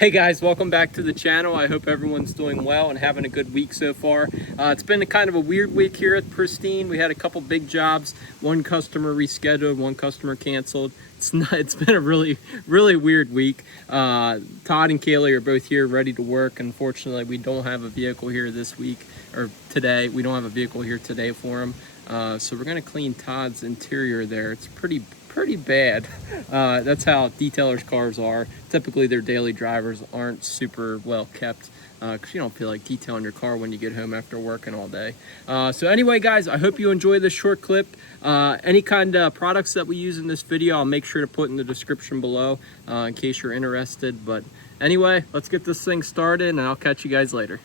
Hey guys, welcome back to the channel. I hope everyone's doing well and having a good week so far. It's been kind of a weird week here at Pristine. We had a couple big jobs. One customer rescheduled, one customer canceled. It's been a really weird week. Todd and Kaylee are both here ready to work. Unfortunately, we don't have a vehicle here this week or today. We don't have a vehicle here today for them. So we're gonna clean Todd's interior there. It's pretty bad. That's how detailers' cars are. Typically their daily drivers aren't super well kept because you don't feel like detailing your car when you get home after working all day. So anyway guys, I hope you enjoy this short clip. Any kind of products that we use in this video I'll make sure to put in the description below in case you're interested. But anyway, let's get this thing started and I'll catch you guys later.